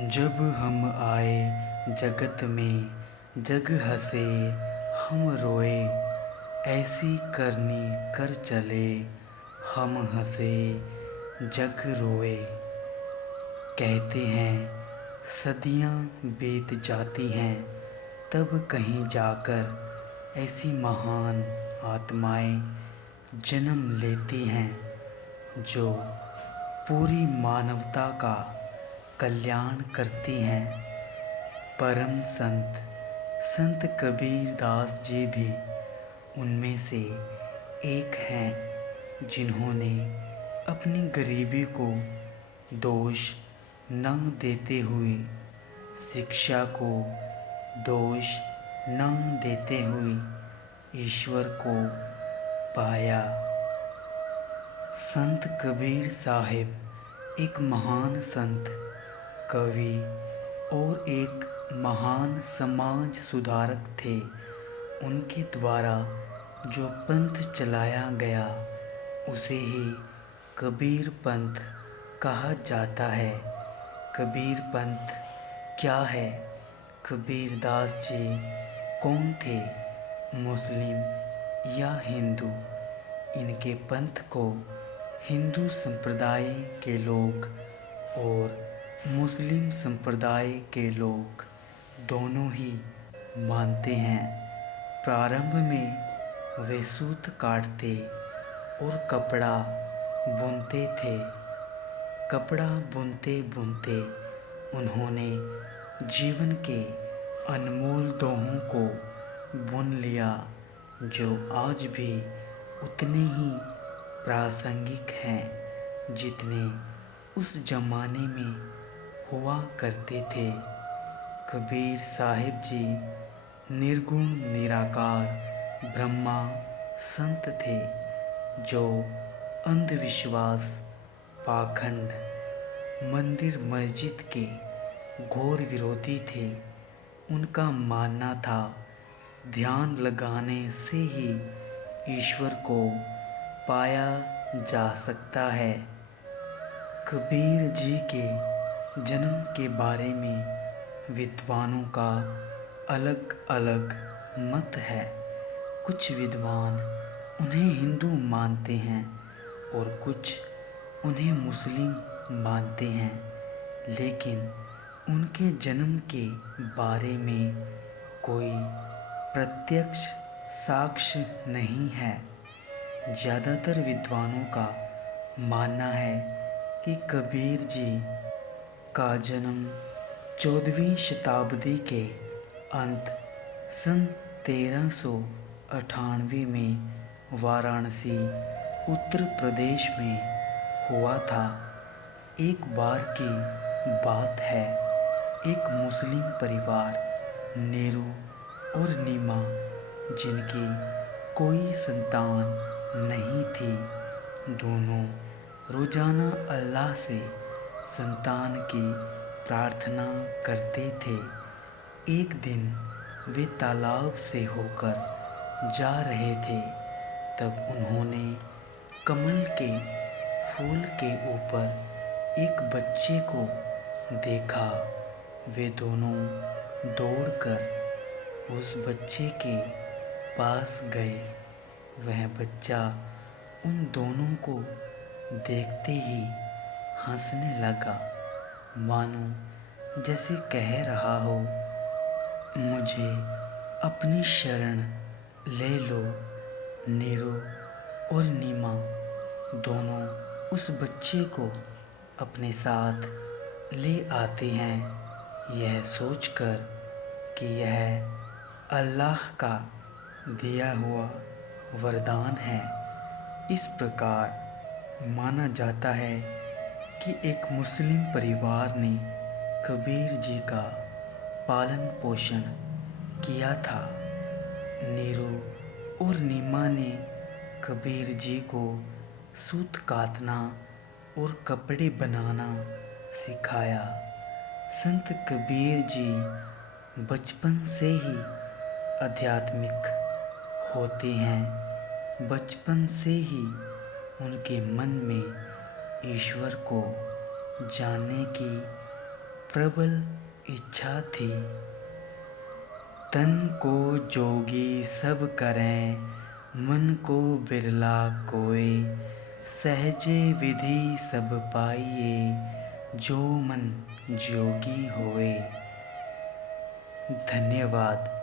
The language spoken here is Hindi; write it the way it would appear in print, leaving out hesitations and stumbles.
जब हम आए जगत में जग हंसे हम रोए, ऐसी करनी कर चले हम हंसे जग रोए। कहते हैं सदियां बीत जाती हैं तब कहीं जाकर ऐसी महान आत्माएं जन्म लेती हैं जो पूरी मानवता का कल्याण करती हैं। परम संत संत कबीर दास जी भी उनमें से एक हैं जिन्होंने अपनी गरीबी को दोष न देते हुए, शिक्षा को दोष न देते हुए ईश्वर को पाया। संत कबीर साहिब एक महान संत, कवि और एक महान समाज सुधारक थे। उनके द्वारा जो पंथ चलाया गया उसे ही कबीर पंथ कहा जाता है। कबीर पंथ क्या है? कबीर दास जी कौन थे? मुस्लिम या हिंदू? इनके पंथ को हिंदू संप्रदाय के लोग और मुस्लिम संप्रदाय के लोग दोनों ही मानते हैं। प्रारंभ में वे सूत काटते और कपड़ा बुनते थे। कपड़ा बुनते बुनते उन्होंने जीवन के अनमोल दोहों को बुन लिया जो आज भी उतने ही प्रासंगिक हैं जितने उस जमाने में हुआ करते थे। कबीर साहिब जी निर्गुण निराकार ब्रह्मा संत थे जो अंधविश्वास, पाखंड, मंदिर मस्जिद के घोर विरोधी थे। उनका मानना था ध्यान लगाने से ही ईश्वर को पाया जा सकता है। कबीर जी के जन्म के बारे में विद्वानों का अलग अलग मत है। कुछ विद्वान उन्हें हिंदू मानते हैं और कुछ उन्हें मुस्लिम मानते हैं, लेकिन उनके जन्म के बारे में कोई प्रत्यक्ष साक्ष्य नहीं है। ज़्यादातर विद्वानों का मानना है कि कबीर जी का जन्म 14वीं शताब्दी के अंत सन 1398 में वाराणसी, उत्तर प्रदेश में हुआ था। एक बार की बात है, एक मुस्लिम परिवार नेहरू और नीमा, जिनकी कोई संतान नहीं थी, दोनों रोज़ाना अल्लाह से संतान की प्रार्थना करते थे। एक दिन वे तालाब से होकर जा रहे थे, तब उन्होंने कमल के फूल के ऊपर एक बच्चे को देखा। वे दोनों दौड़कर उस बच्चे के पास गए। वह बच्चा उन दोनों को देखते ही हंसने लगा, मानो जैसे कह रहा हो, मुझे अपनी शरण ले लो। नीरू और नीमा दोनों उस बच्चे को अपने साथ ले आते हैं, यह सोचकर कि यह अल्लाह का दिया हुआ वरदान है। इस प्रकार माना जाता है कि एक मुस्लिम परिवार ने कबीर जी का पालन पोषण किया था। नीरू और नीमा ने कबीर जी को सूत काटना और कपड़े बनाना सिखाया। संत कबीर जी बचपन से ही आध्यात्मिक होते हैं। बचपन से ही उनके मन में ईश्वर को जानने की प्रबल इच्छा थी। तन को जोगी सब करें, मन को बिरला कोय। सहजे विधि सब पाइए, जो मन जोगी होए। धन्यवाद।